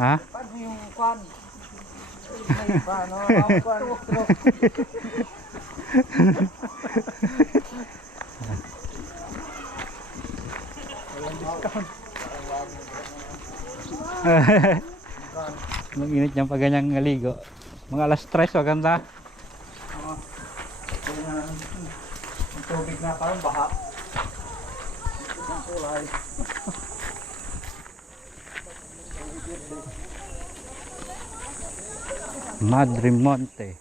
Ha? Paano yung kwan? Paano? Ang kwan? Walang discount. Ang init niyang pag ganyang ngaligo. Mga alas 3, maganda. Ang tubig na parang baha. Ang kulay. Madre Monte.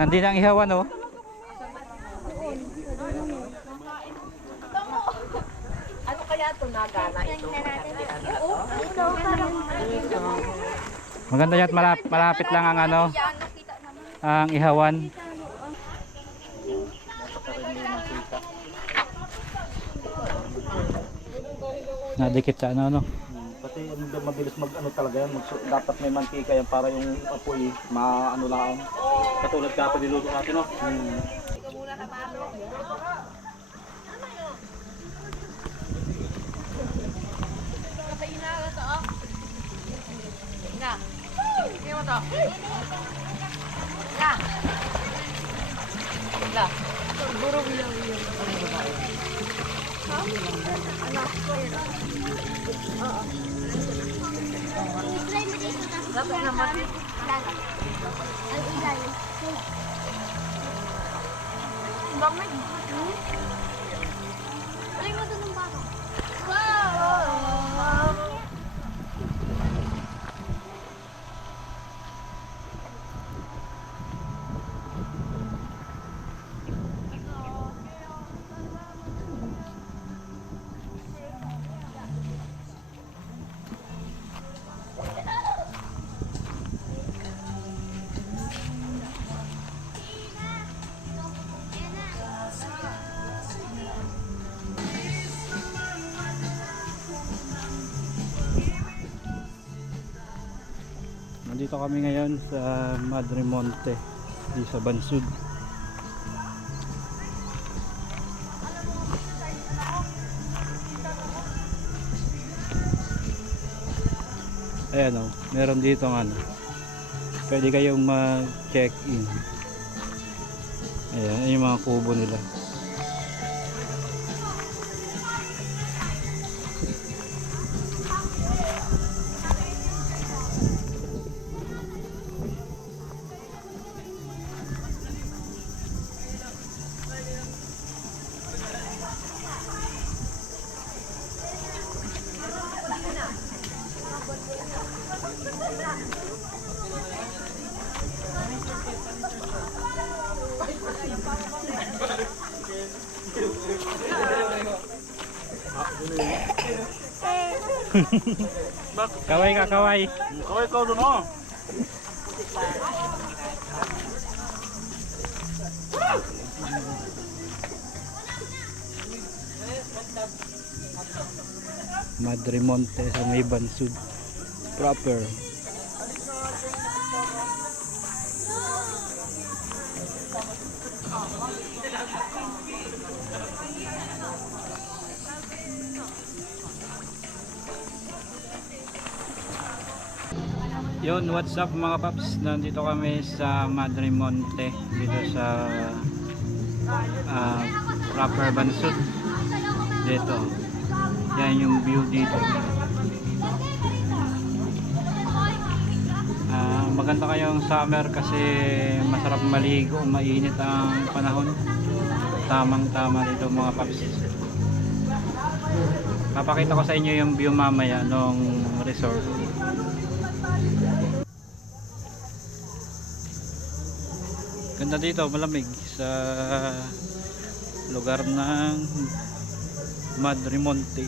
Nandito ang ihawan, oh. Ano kaya ito nagana ito? Maganda yan, malapit lang ang ano, ang ihawan. Nadikit sa ano. Pati mabilis mag ano talaga yan, dapat may mantika yan para yung apoy maano lang. Katulad ka pa niluto natin, no? Dapat naman. Bakit? Alay mo doon ng baka. Wow! Nandito kami ngayon sa Madre Monte, di sa Bansud. Ayan, oh, meron dito ng ano, pwede kayong mag-check-in. Ayan, yung mga kubo nila. Kaway ka, kaway. Kaway ka doon, oh. Madre Monte sa may Bansud proper. Yun, what's up mga paps, nandito kami sa Madre Monte dito sa proper Bansud. Dito yan yung view dito. Maganda kayong summer kasi masarap maligo, mainit ang panahon. Tamang tama dito mga paps. Papakita ko sa inyo yung view mamaya nung resort. Ganda dito, malamig sa lugar ng Madre Monte.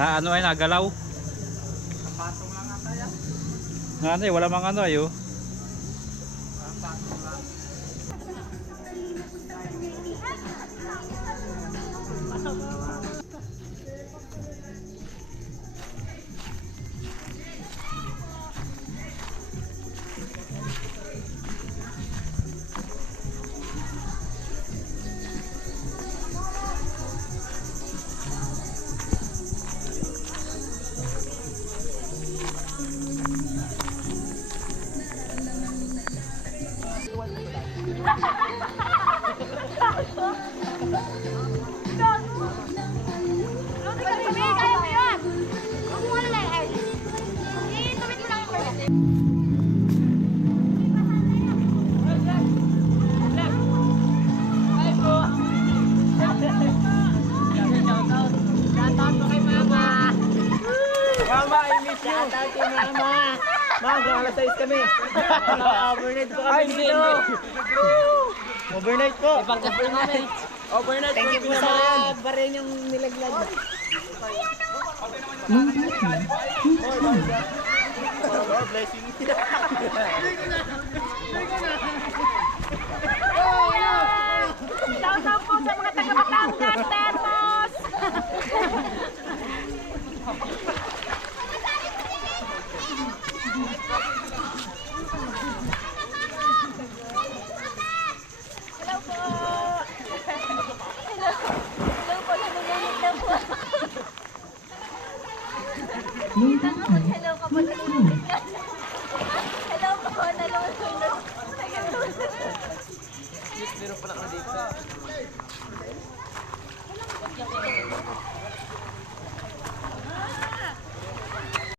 Ano ay nagalaw? Patong lang ata yan. Nanay, wala mang ano ayo. Patong lang. Kaya mo yan! Huwag mo lang lang, Ernest. Itumit mo lang yung Ernest. Mama, I miss you. Shoutout kay Mama. Ma'am, alas 6 kami. Overnight po kami dito. Overnight po. Ipagkasal namin. Overnight. Thank you po sa barin yung nilaglag. Oh, blessing. Shoutout po sa mga taga-Batangas, Termos! Hello po! Hello po, nanonood na po. Hello kapatid.